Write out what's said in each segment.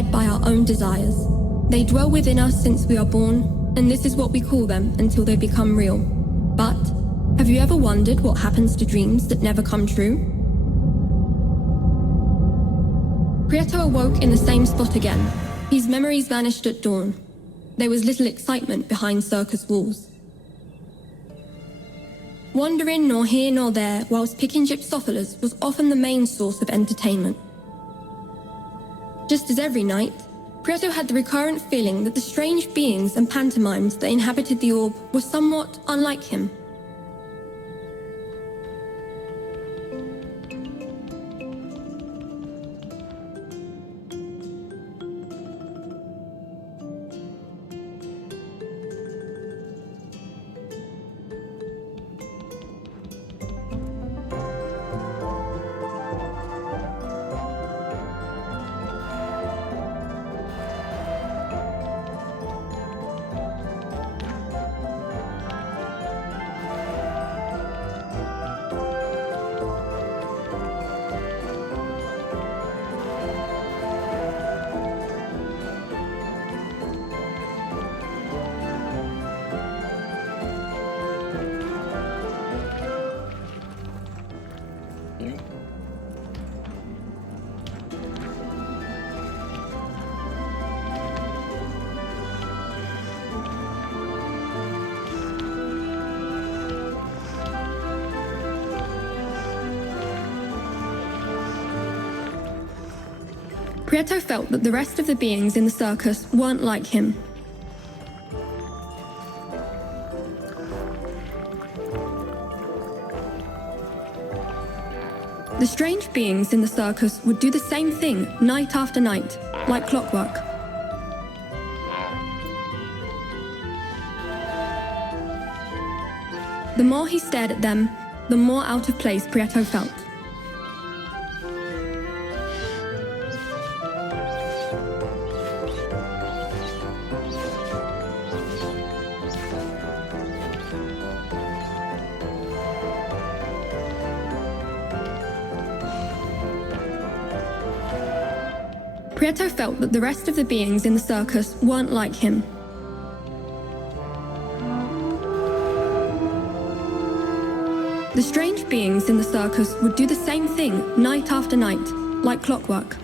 led by our own desires. They dwell within us since we are born, and this is what we call them until they become real. But have you ever wondered what happens to dreams that never come true? Prieto awoke in the same spot again. His memories vanished at dawn. There was little excitement behind circus walls. Wandering nor here nor there whilst picking gypsophilas was often the main source of entertainment. Just as every night, Prieto had the recurrent feeling that the strange beings and pantomimes that inhabited the orb were somewhat unlike him. Prieto felt that the rest of the beings in the circus weren't like him. The strange beings in the circus would do the same thing night after night, like clockwork. The more he stared at them, the more out of place Prieto felt. Prieto felt that the rest of the beings in the circus weren't like him. The strange beings in the circus would do the same thing night after night, like clockwork.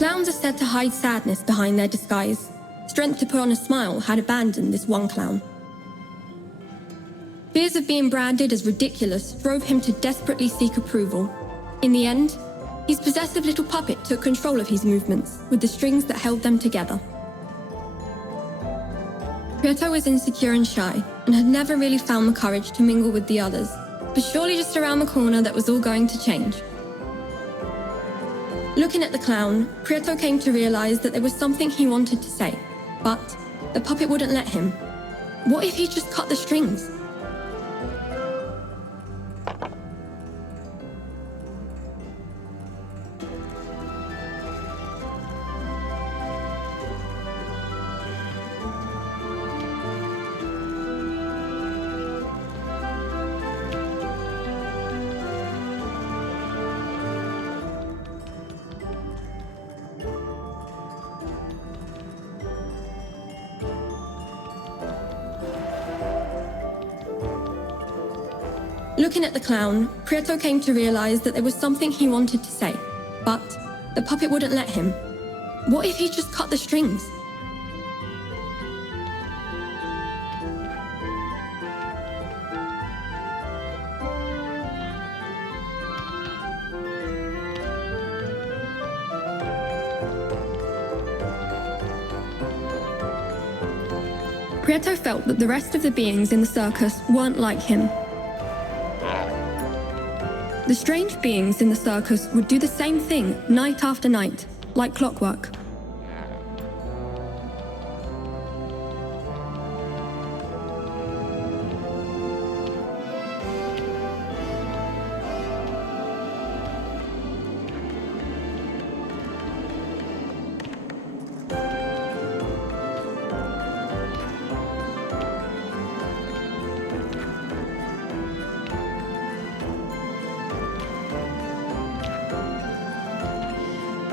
Clowns are said to hide sadness behind their disguise. Strength to put on a smile had abandoned this one clown. Fears of being branded as ridiculous drove him to desperately seek approval. In the end, his possessive little puppet took control of his movements with the strings that held them together. Prieto was insecure and shy, and had never really found the courage to mingle with the others, but surely just around the corner that was all going to change. Looking at the clown, Prieto came to realize that there was something he wanted to say, but the puppet wouldn't let him. What if he just cut the strings? Looking at the clown, Prieto came to realize that there was something he wanted to say, but the puppet wouldn't let him. What if he just cut the strings? Prieto felt that the rest of the beings in the circus weren't like him. The strange beings in the circus would do the same thing night after night, like clockwork.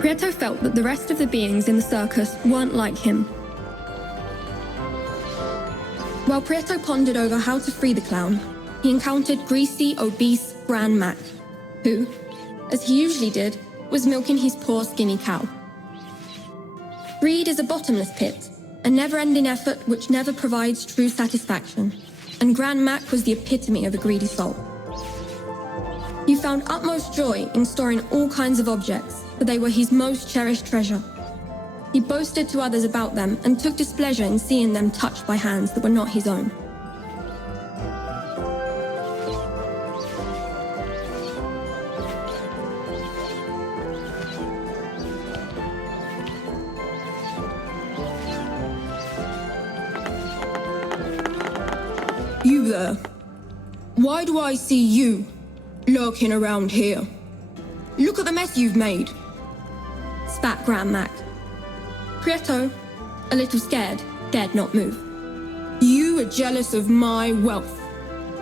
Prieto felt that the rest of the beings in the circus weren't like him. While Prieto pondered over how to free the clown, he encountered greasy, obese Grand Mac, who, as he usually did, was milking his poor skinny cow. Greed is a bottomless pit, a never-ending effort which never provides true satisfaction, and Grand Mac was the epitome of a greedy soul. He found utmost joy in storing all kinds of objects, for they were his most cherished treasure. He boasted to others about them and took displeasure in seeing them touched by hands that were not his own. You there? Why do I see you lurking around here? Look at the mess you've made. Spat Grand Mac. Prieto, a little scared, dared not move. You are jealous of my wealth,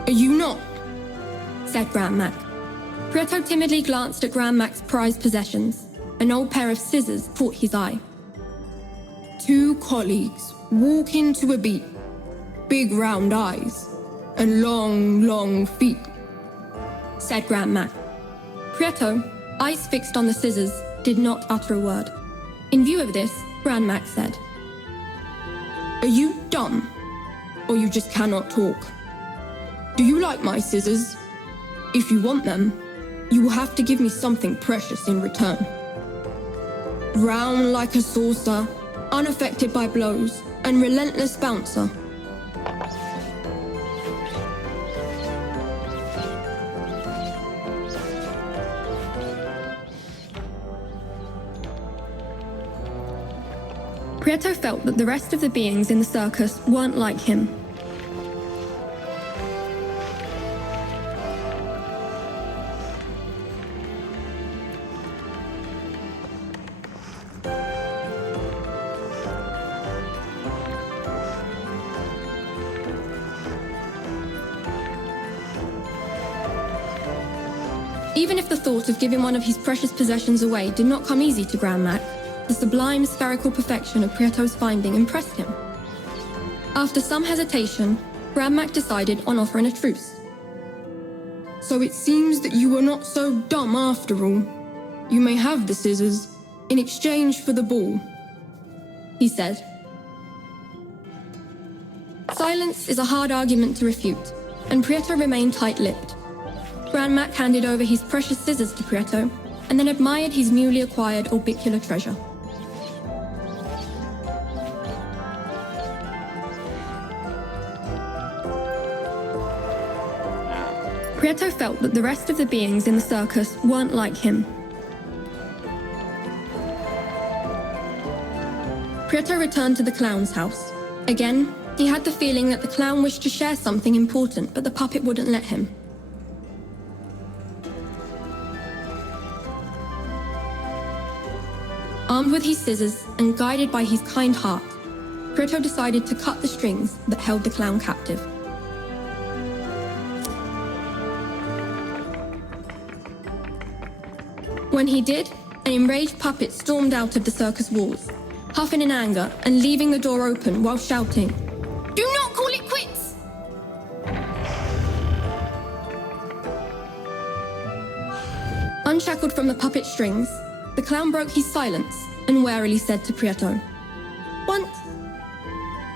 are you not? Said Grand Mac. Prieto timidly glanced at Grand Mac's prized possessions. An old pair of scissors caught his eye. Two colleagues walk into a beat, big round eyes, and long, long feet, said Grand Mac. Prieto, eyes fixed on the scissors, did not utter a word. In view of this, Grand Mac said, Are you dumb, or you just cannot talk? Do you like my scissors? If you want them, you will have to give me something precious in return. Round like a saucer, unaffected by blows, and relentless bouncer. Prieto felt that the rest of the beings in the circus weren't like him. Even if the thought of giving one of his precious possessions away did not come easy to Grand Mac, the sublime spherical perfection of Prieto's finding impressed him. After some hesitation, Grand Mac decided on offering a truce. So it seems that you were not so dumb after all. You may have the scissors in exchange for the ball, he said. Silence is a hard argument to refute, and Prieto remained tight-lipped. Grand Mac handed over his precious scissors to Prieto, and then admired his newly acquired orbicular treasure. Prieto felt that the rest of the beings in the circus weren't like him. Prieto returned to the clown's house. Again, he had the feeling that the clown wished to share something important, but the puppet wouldn't let him. Armed with his scissors and guided by his kind heart, Prieto decided to cut the strings that held the clown captive. When he did, an enraged puppet stormed out of the circus walls, huffing in anger and leaving the door open while shouting, "Do not call it quits!" Unshackled from the puppet strings, the clown broke his silence and warily said to Prieto, "Once,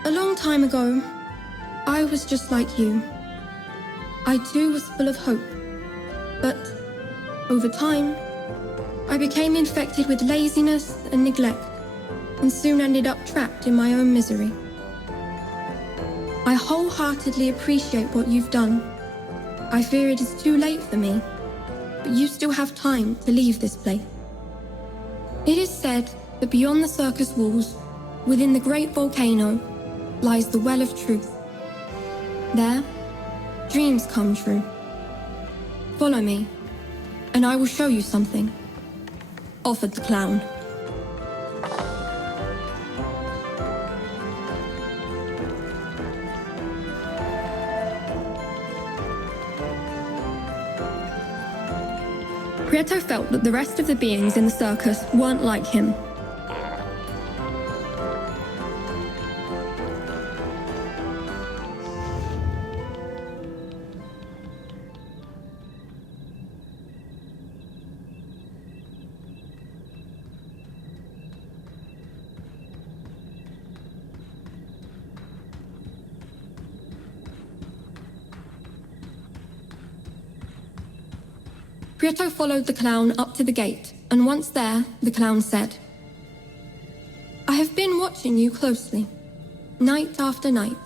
a long time ago, I was just like you. I too was full of hope, but over time, I became infected with laziness and neglect, and soon ended up trapped in my own misery. I wholeheartedly appreciate what you've done. I fear it is too late for me, but you still have time to leave this place. It is said that beyond the circus walls, within the great volcano, lies the well of truth. There, dreams come true. Follow me, and I will show you something," offered the clown. Prieto felt that the rest of the beings in the circus weren't like him. Prieto followed the clown up to the gate, and once there, the clown said, "I have been watching you closely, night after night,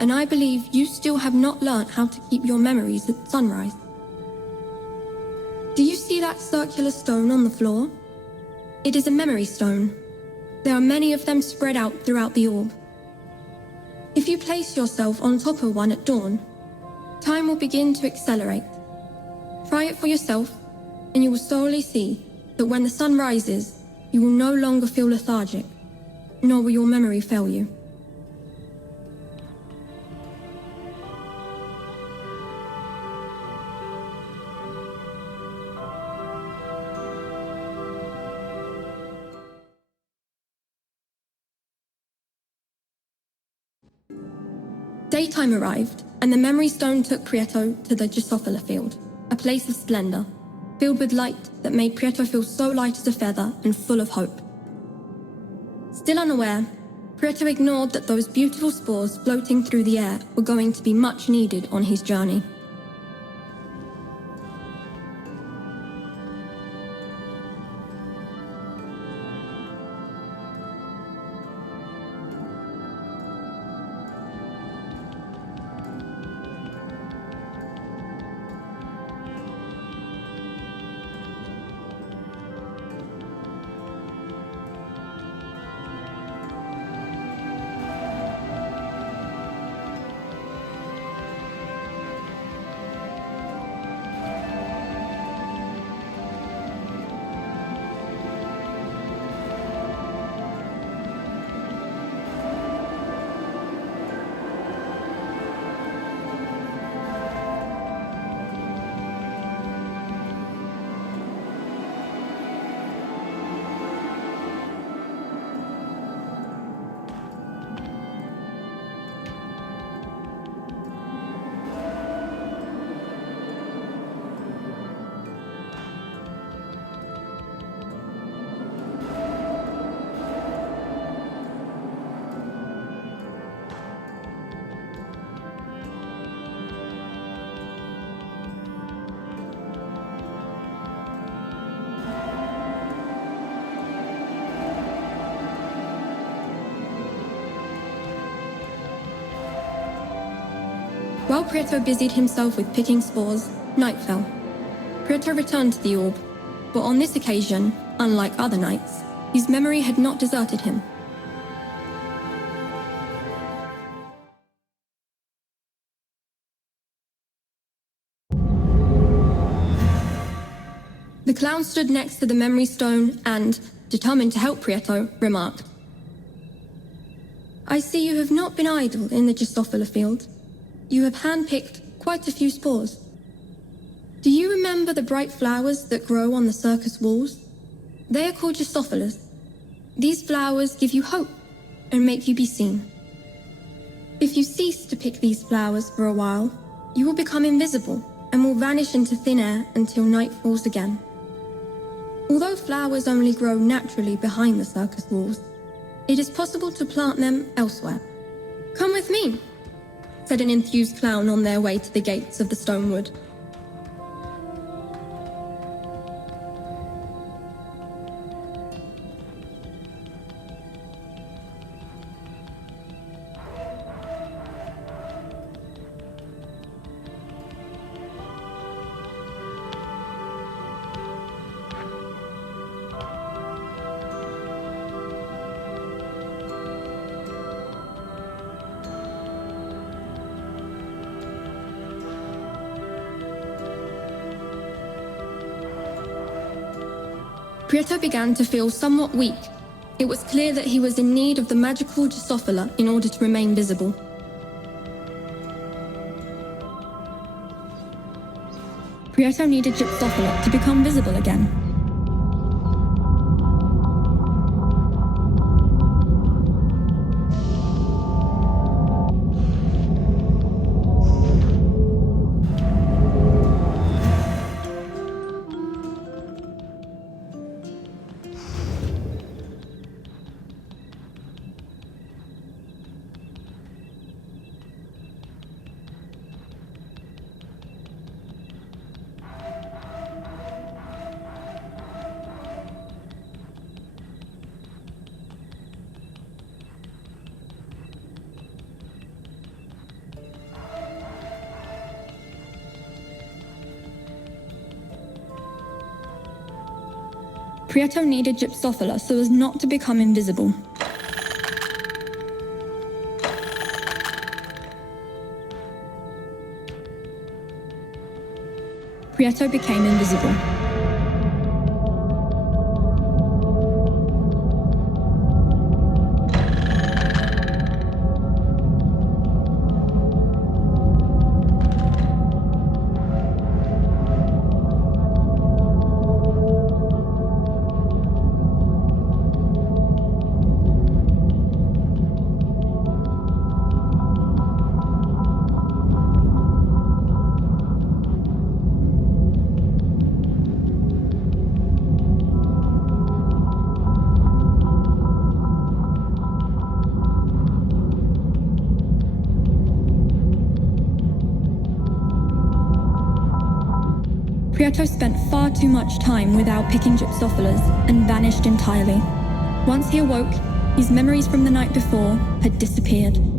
and I believe you still have not learnt how to keep your memories at sunrise. Do you see that circular stone on the floor? It is a memory stone. There are many of them spread out throughout the orb. If you place yourself on top of one at dawn, time will begin to accelerate. Try it for yourself, and you will slowly see that when the sun rises, you will no longer feel lethargic, nor will your memory fail you." Daytime arrived, and the memory stone took Prieto to the Drosophila field, a place of splendor, filled with light that made Prieto feel so light as a feather and full of hope. Still unaware, Prieto ignored that those beautiful spores floating through the air were going to be much needed on his journey. While Prieto busied himself with picking spores, night fell. Prieto returned to the orb, but on this occasion, unlike other nights, his memory had not deserted him. The clown stood next to the memory stone and, determined to help Prieto, remarked, "I see you have not been idle in the Drosophila field. You have handpicked quite a few spores. Do you remember the bright flowers that grow on the circus walls? They are called Drosophilas. These flowers give you hope and make you be seen. If you cease to pick these flowers for a while, you will become invisible and will vanish into thin air until night falls again. Although flowers only grow naturally behind the circus walls, it is possible to plant them elsewhere. Come with me," said an enthused clown on their way to the gates of the Stonewood. Prieto began to feel somewhat weak. It was clear that he was in need of the magical Drosophila in order to remain visible. Prieto needed Gypsophilia to become visible again. Prieto needed Gypsophilia so as not to become invisible. Prieto became invisible. Prieto spent far too much time without picking Gypsophilias and vanished entirely. Once he awoke, his memories from the night before had disappeared.